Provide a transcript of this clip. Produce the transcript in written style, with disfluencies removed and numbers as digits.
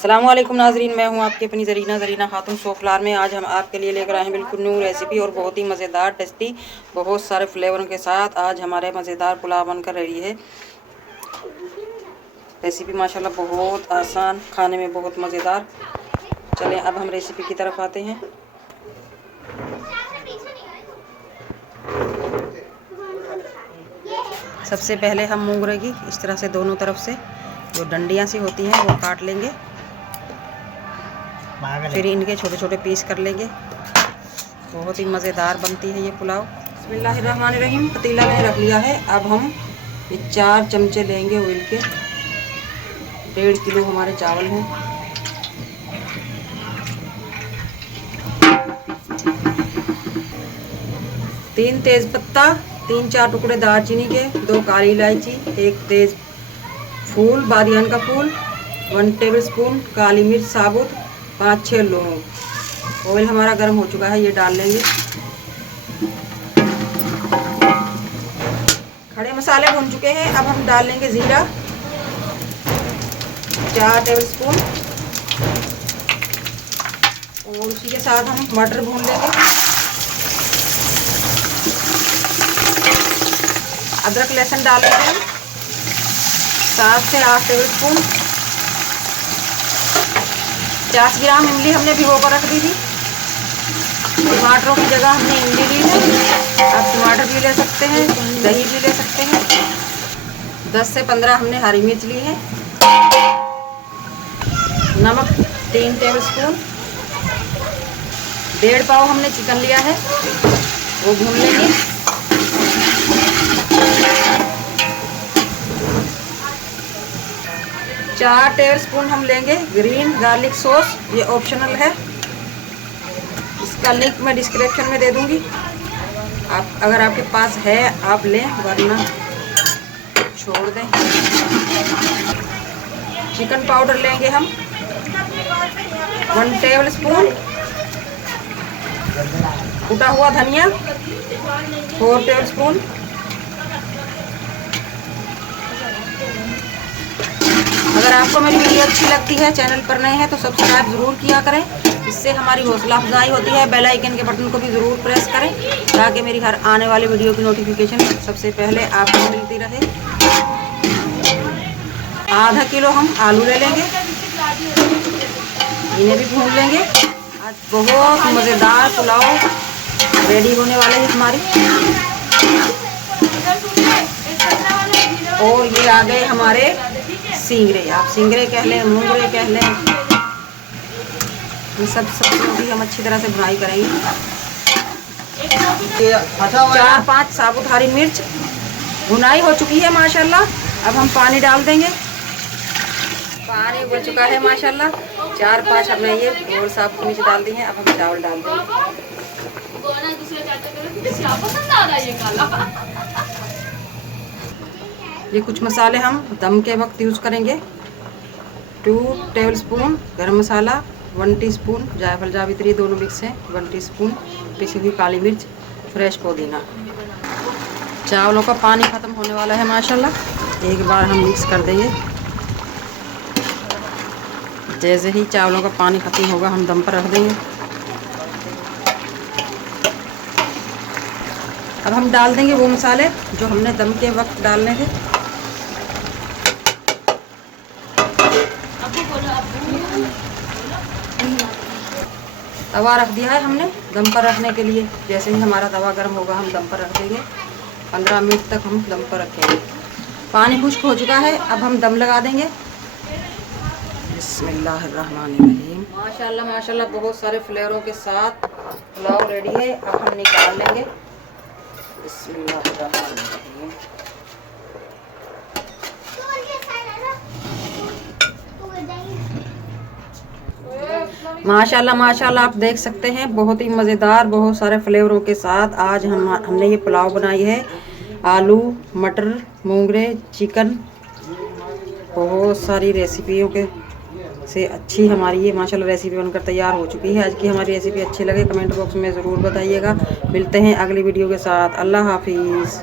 अस्सलामुअलैकुम नाजरीन, मैं हूं आपकी अपनी ज़रीना खातून सोफलार में। आज हम आपके लिए लेकर आए हैं बिल्कुल न्यू रेसिपी और बहुत ही मज़ेदार टेस्टी, बहुत सारे फ्लेवरों के साथ आज हमारे मज़ेदार पुलाव बनकर रेडी है। रेसिपी माशाल्लाह बहुत आसान, खाने में बहुत मज़ेदार। चलें अब हम रेसिपी की तरफ आते हैं। सबसे पहले हम मूंगरे की इस तरह से दोनों तरफ से जो डंडियाँ सी होती हैं वो काट लेंगे, फिर इनके छोटे छोटे पीस कर लेंगे। बहुत ही मज़ेदार बनती है ये पुलाव। बिस्मिल्लाहिर्रहमानिर्रहीम। पतीला में रख लिया है। अब हम ये 4 चमचे लेंगे ऑयल के। 1.5 किलो हमारे चावल हैं। तीन तेज़पत्ता, 3-4 टुकड़े दालचीनी के, 2 काली इलायची, 1 तेज फूल बादियान का फूल, 1 टेबलस्पून काली मिर्च साबुत, 5-6 लौंग। ऑयल हमारा गर्म हो चुका है, ये डाल लेंगे। खड़े मसाले भून चुके हैं। अब हम डाल लेंगे ज़ीरा 4 टेबलस्पून और उसी के साथ हम मटर भून लेंगे। अदरक लहसुन डाल लेंगे 7 से 8 टेबलस्पून। 50 ग्राम इमली हमने भिगो कर रख दी थी। टमाटरों की जगह हमने इमली ली है। आप टमाटर भी ले सकते हैं, दही भी ले सकते हैं। 10 से 15 हमने हरी मिर्च ली है। नमक 3 टेबलस्पून। 1.5 पाव हमने चिकन लिया है, वो भून लेंगे। चार टेबलस्पून हम लेंगे ग्रीन गार्लिक सॉस, ये ऑप्शनल है। इसका लिंक मैं डिस्क्रिप्शन में दे दूंगी। आप अगर आपके पास है आप लें, वरना छोड़ दें। चिकन पाउडर लेंगे हम 1 टेबलस्पून। कुटा हुआ धनिया 4 टेबलस्पून। अगर आपको मेरी वीडियो अच्छी लगती है, चैनल पर नए हैं तो सब्सक्राइब ज़रूर किया करें, इससे हमारी हौसला अफजाई होती है। बेल आइकन के बटन को भी ज़रूर प्रेस करें ताकि मेरी हर आने वाली वीडियो की नोटिफिकेशन सबसे पहले आपको मिलती रहे। आधा किलो हम आलू ले लेंगे, इन्हें भी भून लेंगे। आज बहुत मज़ेदार पुलाव रेडी होने वाले हैं हमारी। और ये आ गए हमारे सिंगरे, आप सिंगरे कह लें, मूंगरे कह लें। इन सब सब्जियों की हम अच्छी तरह से भुनाई करेंगे। 4-5 साबुत हरी मिर्च भुनाई हो चुकी है माशाल्लाह। अब हम पानी डाल देंगे। पानी उबल चुका है माशाल्लाह। 4-5 हमने ये और साबुत मिर्च डाल दी हैं। अब हम चावल डाल देंगे। ये कुछ मसाले हम दम के वक्त यूज़ करेंगे। 2 टेबलस्पून गरम मसाला, 1 टीस्पून जायफल जावित्री, दोनों मिक्स हैं, 1 टीस्पून पिसी हुई काली मिर्च, फ्रेश पुदीना। चावलों का पानी ख़त्म होने वाला है माशाल्लाह। एक बार हम मिक्स कर देंगे। जैसे ही चावलों का पानी ख़त्म होगा हम दम पर रख देंगे। अब हम डाल देंगे वो मसाले जो हमने दम के वक्त डालने थे। तवा रख दिया है हमने दम पर रखने के लिए। जैसे ही हमारा तवा गर्म होगा हम दम पर रख देंगे। 15 मिनट तक हम दम पर रखेंगे। पानी खुश्क हो चुका है, अब हम दम लगा देंगे। बिस्मिल्लाहिर्रहमानिर्रहीम। माशाल्लाह माशाल्लाह बहुत सारे फ्लेवरों के साथ पुलाव रेडी है। अब हम निकाल लेंगे। बिस्मिल्लाहिर्रहमानिर्रहीम। माशाल्लाह माशाल्लाह आप देख सकते हैं बहुत ही मज़ेदार, बहुत सारे फ्लेवरों के साथ आज हमने ये पुलाव बनाई है। आलू, मटर, मूंगरे, चिकन, बहुत सारी रेसिपियों के से अच्छी हमारी ये माशाल्लाह रेसिपी बनकर तैयार हो चुकी है। आज की हमारी रेसिपी अच्छी लगे कमेंट बॉक्स में ज़रूर बताइएगा। मिलते हैं अगली वीडियो के साथ। अल्लाह हाफिज़।